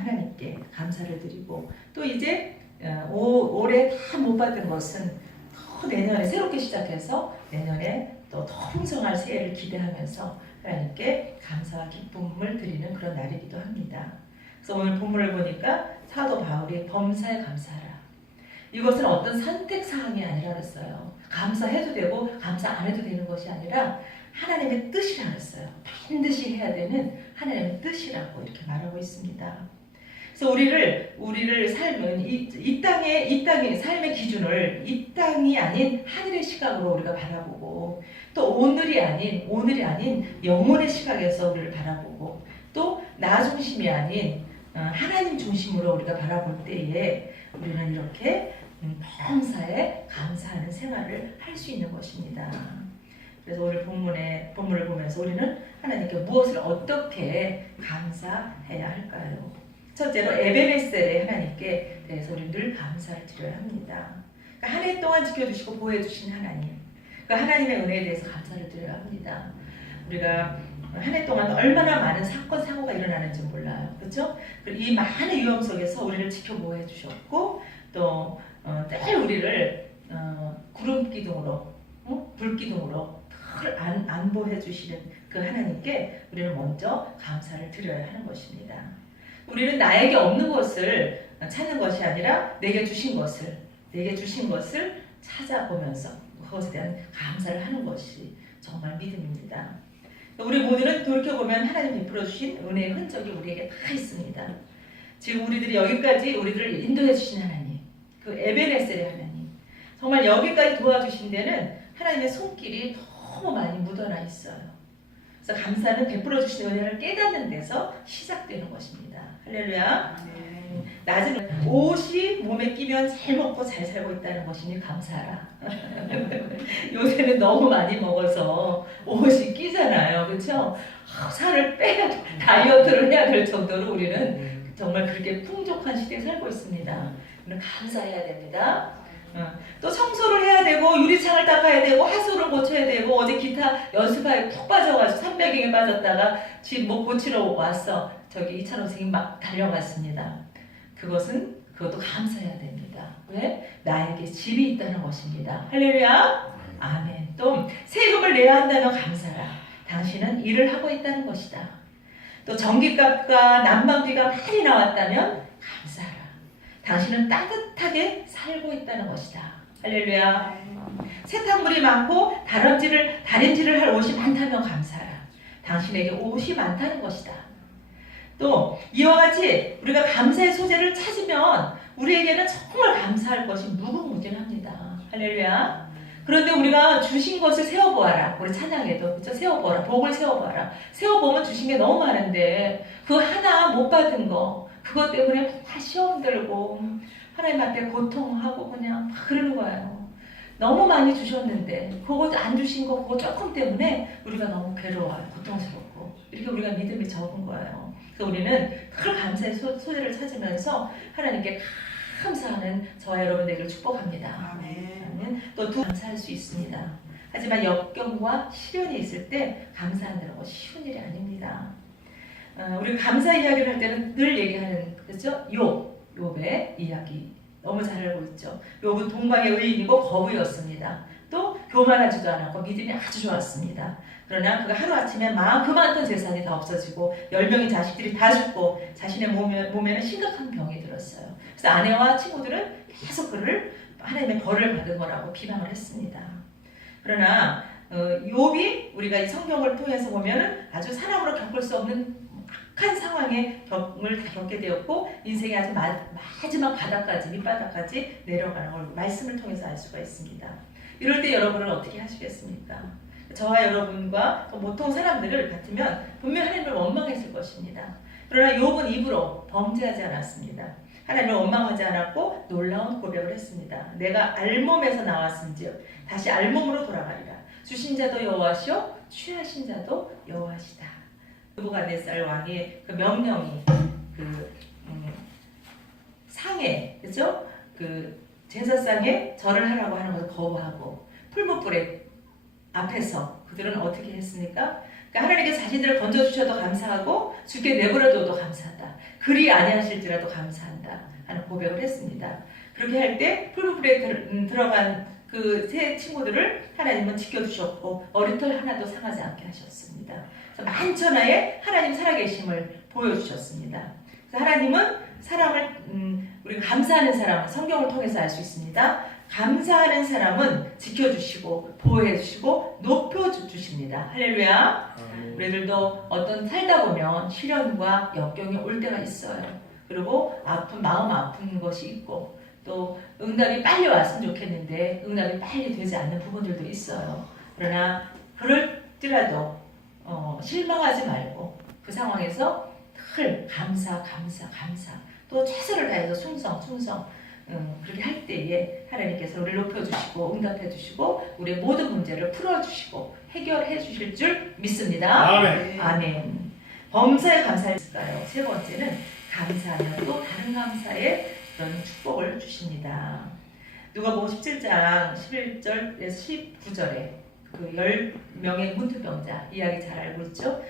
하나님께 감사를 드리고 또 이제 올해 다 못 받은 것은 더 내년에 새롭게 시작해서 내년에 또 더 풍성할 새해를 기대하면서 하나님께 감사와 기쁨을 드리는 그런 날이기도 합니다. 그래서 오늘 본문을 보니까 사도 바울이 범사에 감사하라. 이것은 어떤 선택사항이 아니라 그랬어요. 감사해도 되고 감사 안 해도 되는 것이 아니라 하나님의 뜻이라 그랬어요. 반드시 해야 되는 하나님의 뜻이라고 이렇게 말하고 있습니다. 그래서 우리를 삶은 이 땅의 삶의 기준을 이 땅이 아닌 하늘의 시각으로 우리가 바라보고 또 오늘이 아닌 영혼의 시각에서 우리를 바라보고 또 나 중심이 아닌 하나님 중심으로 우리가 바라볼 때에 우리는 이렇게 범사에 감사하는 생활을 할 수 있는 것입니다. 그래서 오늘 본문을 보면서 우리는 하나님께 무엇을 어떻게 감사해야 할까요? 첫째로 에베네셀의 하나님께 대해서 우리는 늘 감사를 드려야 합니다. 그러니까 한 해 동안 지켜주시고 보호해주신 하나님, 그 하나님의 은혜에 대해서 감사를 드려야 합니다. 우리가 한 해 동안 얼마나 많은 사건, 사고가 일어나는지 몰라요. 그렇죠? 이 많은 위험 속에서 우리를 지켜 보호해 주셨고 또 늘 우리를 구름 기둥으로 불 기둥으로 늘 안보해 주시는 그 하나님께 우리는 먼저 감사를 드려야 하는 것입니다. 우리는 나에게 없는 것을 찾는 것이 아니라 내게 주신 것을 찾아보면서 그것에 대한 감사를 하는 것이 정말 믿음입니다. 우리 모두는 돌이켜보면 하나님 베풀어 주신 은혜의 흔적이 우리에게 다 있습니다. 지금 우리들이 여기까지 우리들을 인도해 주신 하나님, 그 에베네셀의 하나님, 정말 여기까지 도와주신 데는 하나님의 손길이 너무 많이 묻어나 있어요. 그래서 감사는 베풀어 주신 은혜를 깨닫는 데서 시작되는 것입니다. 할렐루야. 낮은 옷이 몸에 끼면 잘 먹고 잘 살고 있다는 것이니 감사하라. 요새는 너무 많이 먹어서 옷이 끼잖아요. 그렇죠? 살을 빼야 다이어트를 해야 될 정도로 우리는 정말 그렇게 풍족한 시대에 살고 있습니다. 우리는 감사해야 됩니다. 또 청소를 해야 되고 유리창을 닦아야 되고 하수를 고쳐야 되고 어제 기타 연습하에 푹 빠져가지고 300에 빠졌다가 집 뭐 고치러 왔어. 저기 이찬호 선생님 막 달려갔습니다. 그것도 감사해야 됩니다. 왜? 나에게 집이 있다는 것입니다. 할렐루야. 아멘. 또 세금을 내야 한다면 감사라. 당신은 일을 하고 있다는 것이다. 또 전기값과 난방비가 많이 나왔다면 감사하라. 당신은 따뜻하게 살고 있다는 것이다. 할렐루야. 세탁물이 많고 다림질을 할 옷이 많다면 감사하라. 당신에게 옷이 많다는 것이다. 또 이와 같이 우리가 감사의 소재를 찾으면 우리에게는 정말 감사할 것이 무궁무진합니다. 할렐루야. 그런데 우리가 주신 것을 세어보아라. 우리 찬양에도 그렇죠? 세어보아라. 복을 세어보아라. 세어보면 주신 게 너무 많은데 그 하나 못 받은 거 그것 때문에 다 시험 들고 하나님 앞에 고통하고 그냥 막 그러는 거예요. 너무 많이 주셨는데 그거 안 주신 거 그거 조금 때문에 우리가 너무 괴로워요. 고통스럽고 이렇게 우리가 믿음이 적은 거예요. 그래서 우리는 그 감사의 소재를 찾으면서 하나님께 감사하는 저와 여러분 되기를 축복합니다. 아멘. 또 감사할 수 있습니다. 하지만 역경과 시련이 있을 때 감사하는 건 쉬운 일이 아닙니다. 우리가 감사 이야기를 할 때는 늘 얘기하는 그렇죠? 욥의 이야기 너무 잘 알고 있죠. 욥은 동방의 의인이고 거부였습니다. 또 교만하지도 않았고 믿음이 아주 좋았습니다. 그러나 그가 하루아침에 그 많던 재산이 다 없어지고 10명의 자식들이 다 죽고 자신의 몸에는 심각한 병이 들었어요. 그래서 아내와 친구들은 계속 그를 하나님의 벌을 받은 거라고 비방을 했습니다. 그러나 욥이 우리가 이 성경을 통해서 보면은 아주 사람으로 겪을 수 없는 악한 상황에 겪을 겪게 되었고 인생의 아주 마지막 바닥까지 밑바닥까지 내려가는 걸 말씀을 통해서 알 수가 있습니다. 이럴 때 여러분은 어떻게 하시겠습니까? 저와 여러분과 보통 사람들을 같으면 분명 하나님을 원망했을 것입니다. 그러나 욥은 입으로 범죄하지 않았습니다. 하나님을 원망하지 않았고 놀라운 고백을 했습니다. 내가 알몸에서 나왔은즉 다시 알몸으로 돌아가리라. 주신 자도 여호와시요 취하신 자도 여호와시다. 느부갓네살 왕의 그 명령이 상에 그죠? 그 제사상에 절을 하라고 하는 것을 거부하고 풀무불에 앞에서 그들은 어떻게 했습니까? 그러니까 하나님께 자신들을 건져주셔도 감사하고 주께 내버려둬도 감사하다. 그리 아니하실지라도 감사한다 하는 고백을 했습니다. 그렇게 할 때 풀무불에 들어간 그 세 친구들을 하나님은 지켜주셨고 머리털 하나도 상하지 않게 하셨습니다. 그래서 만천하에 하나님 살아계심을 보여주셨습니다. 그래서 하나님은 사람을 우리가 감사하는 사람 성경을 통해서 알 수 있습니다. 감사하는 사람은 지켜주시고 보호해주시고 높여주십니다. 할렐루야. 우리들도 어떤 살다 보면 시련과 역경이 올 때가 있어요. 그리고 마음 아픈 것이 있고 또 응답이 빨리 왔으면 좋겠는데 응답이 빨리 되지 않는 부분들도 있어요. 그러나 그럴지라도 실망하지 말고 그 상황에서 늘 감사 또 최선을 다해서 충성 그렇게 할 때에 하나님께서 우리를 높여주시고 응답해주시고 우리의 모든 문제를 풀어주시고 해결해 주실 줄 믿습니다. 아멘. 아멘. 범사에 감사했을까요? 세 번째는 감사하면 또 다른 감사에 그런 축복을 주십니다. 누가복음 17장 11절에서 19절에 그 10명의 문둥병자 이야기 잘 알고 있죠?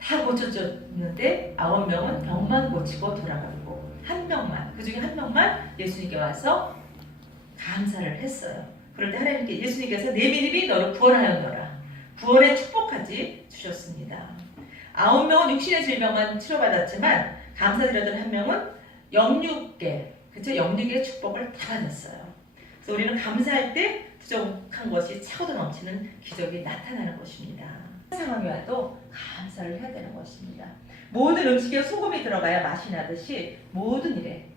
다 고쳐졌는데 9명은 병만 고치고 돌아가고 한 명만, 그 중에 한 명만 예수님께 와서 감사를 했어요. 그럴 때 하나님께 예수님께서 내 믿음이 너를 구원하였노라. 구원의 축복까지 주셨습니다. 9명은 육신의 질병만 치료받았지만 감사드렸던 한 명은 영육의, 그쵸? 영육의 축복을 다 받았어요. 그래서 우리는 감사할 때 부족한 것이 차고도 넘치는 기적이 나타나는 것입니다. 상황이 와도 감사를 해야 되는 것입니다. 모든 음식에 소금이 들어가야 맛이 나듯이 모든 일에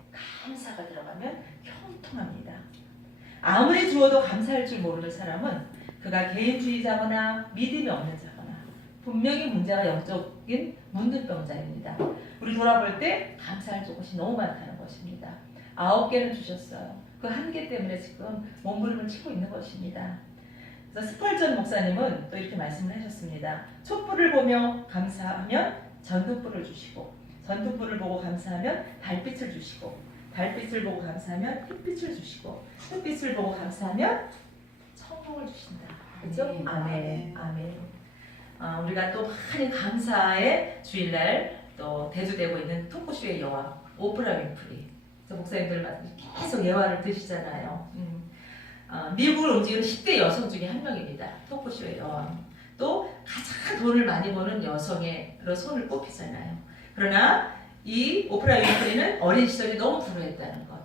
감사가 들어가면 형통합니다. 아무리 주어도 감사할 줄 모르는 사람은 그가 개인주의자거나 믿음이 없는 자거나 분명히 문제가 영적인 문둥병자입니다. 우리 돌아볼 때 감사할 것이 너무 많다는 것입니다. 9개는 주셨어요. 그 1개 때문에 지금 몸부림을 치고 있는 것입니다. 그래서 스펄전 목사님은 또 이렇게 말씀을 하셨습니다. 촛불을 보며 감사하면 전등불을 주시고 전등불을 보고 감사하면 달빛을 주시고 달빛을 보고 감사하면 햇빛을 주시고 햇빛을 보고 감사하면 천국을 주신다. 그렇죠? 아멘. 아멘. 우리가 또 많이 감사의 주일날 또 대두되고 있는 토크쇼의 여왕 오프라 윈프리. 목사님들 계속 예화를 드시잖아요. 미국을 움직이는 10대 여성 중에 한 명입니다. 토크쇼의 여왕. 또 가장 돈을 많이 버는 여성의 그런 손을 꼽히잖아요. 그러나 이 오프라 윈프리는 어린 시절이 너무 불우했다는 것.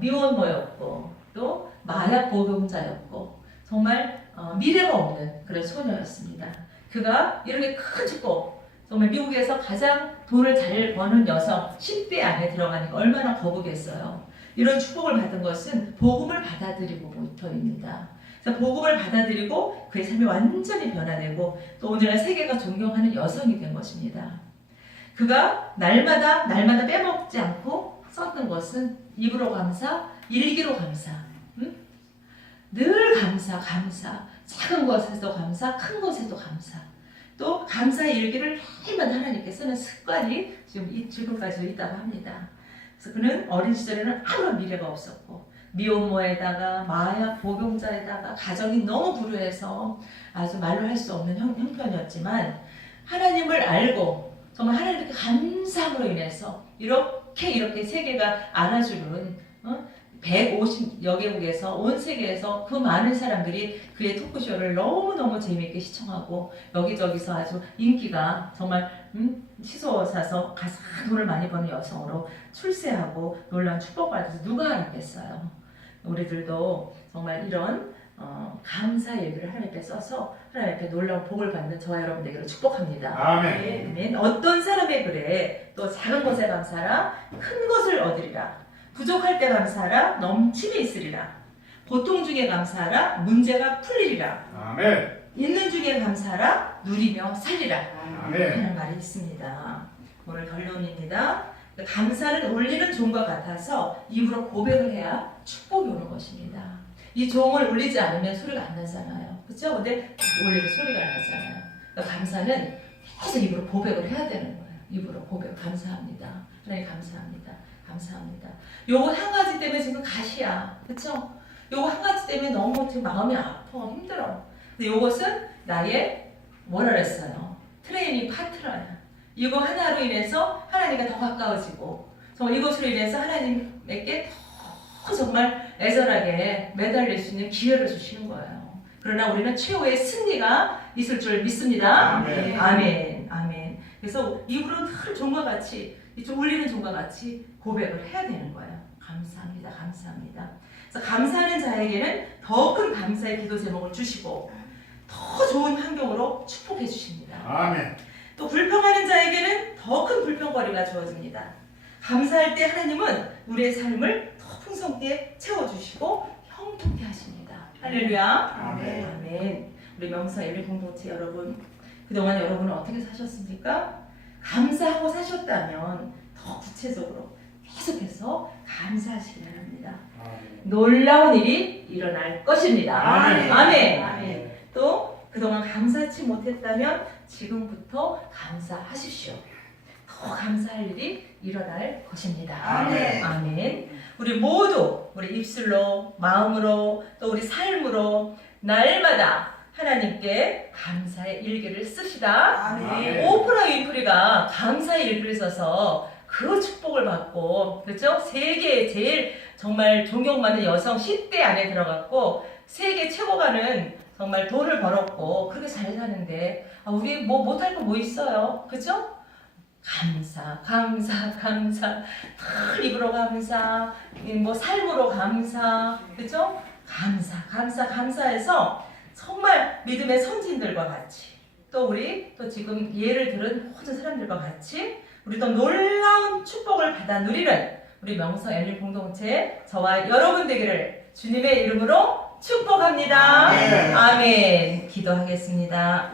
미혼모였고 또 마약 복용자였고 정말 미래가 없는 그런 소녀였습니다. 그가 이렇게 큰 축복, 정말 미국에서 가장 돈을 잘 버는 여성 10대 안에 들어가니까 얼마나 거북했어요. 이런 축복을 받은 것은 복음을 받아들이고부터입니다. 그래서 복음을 받아들이고 그의 삶이 완전히 변화되고 또 오늘날 세계가 존경하는 여성이 된 것입니다. 그가 날마다 빼먹지 않고 썼던 것은 입으로 감사, 일기로 감사, 늘 감사, 작은 것에도 감사, 큰 것에도 감사. 또 감사의 일기를 매일마다 하나님께 쓰는 습관이 지금까지도 있다고 합니다. 그래서 그는 어린 시절에는 아무런 미래가 없었고 미혼모에다가 마약 복용자에다가 가정이 너무 불우해서 아주 말로 할 수 없는 형편이었지만 하나님을 알고 정말 하나님께 감사함으로 인해서 이렇게 세계가 안아주는 150여 개국에서 온 세계에서 그 많은 사람들이 그의 토크쇼를 너무너무 재미있게 시청하고 여기저기서 아주 인기가 정말 치솟아서 가장 돈을 많이 버는 여성으로 출세하고 놀라운 축복을 받아서 누가 알았겠어요. 우리들도 정말 이런 감사 얘기를 하나님께 써서 하나님 앞에 놀라운 복을 받는 저와 여러분 되기를 축복합니다. 아멘. 아멘. 어떤 사람의 글에 또 작은 것에 감사하라 큰 것을 얻으리라 부족할 때 감사하라 넘침이 있으리라 보통 중에 감사하라 문제가 풀리리라 아멘. 있는 중에 감사하라 누리며 살리라 아멘. 하는 말이 있습니다. 오늘 결론입니다. 감사는 울리는 종과 같아서 입으로 고백을 해야 축복이 오는 것입니다. 이 종을 울리지 않으면 소리가 안 나잖아요. 그렇죠? 근데 울리도 소리가 안 나잖아요. 그러니까 감사는 계속 입으로 고백을 해야 되는 거예요. 입으로 고백. 감사합니다. 하나님 감사합니다. 감사합니다. 요거 한 가지 때문에 지금 가시야. 그렇죠? 요거 한 가지 때문에 너무 지금 마음이 아파. 힘들어. 근데 요것은 나의 뭐라 그랬어요? 트레이닝 파트너야. 이거 하나로 인해서 하나님과 더 가까워지고 정말 이것으로 인해서 하나님에게 더 정말 애절하게 매달릴 수 있는 기회를 주시는 거예요. 그러나 우리는 최후의 승리가 있을 줄 믿습니다. 아멘. 아멘. 아멘. 그래서 이후로 늘 종과 같이 좀 울리는 종과 같이 고백을 해야 되는 거예요. 감사합니다. 감사합니다. 그래서 감사하는 자에게는 더 큰 감사의 기도 제목을 주시고 더 좋은 환경으로 축복해 주십니다. 아멘. 또 불평하는 자에게는 더 큰 불평거리가 주어집니다. 감사할 때 하나님은 우리의 삶을 더 풍성하게 채워주시고 형통케 하십니다. 할렐루야. 아멘. 아멘. 우리 명성 예배 공동체 여러분, 그동안 여러분은 어떻게 사셨습니까? 감사하고 사셨다면 더 구체적으로 계속해서 감사하시기 바랍니다. 아멘. 놀라운 일이 일어날 것입니다. 아멘. 아멘. 아멘. 또 그동안 감사치 못했다면 지금부터 감사하십시오. 더 감사할 일이 일어날 것입니다. 아멘. 아멘. 우리 모두 우리 입술로, 마음으로, 또 우리 삶으로 날마다 하나님께 감사의 일기를 씁시다. 아멘. 오프라 윈프리가 감사의 일기를 써서 그 축복을 받고, 그렇죠? 세계에 제일 정말 존경받는 여성 10대 안에 들어갔고 세계 최고 가는 정말 돈을 벌었고 그렇게 잘 사는데 우리 뭐 못할 거 뭐 있어요? 그죠? 감사, 감사, 감사. 늘 입으로 감사, 뭐 삶으로 감사, 그죠? 감사, 감사, 감사해서 정말 믿음의 선진들과 같이 또 우리 또 지금 예를 들은 모든 사람들과 같이 우리 또 놀라운 축복을 받아 누리는 우리 명성 엘리 공동체 저와 여러분 되기를 주님의 이름으로 축복합니다. 아멘. 아멘. 기도하겠습니다.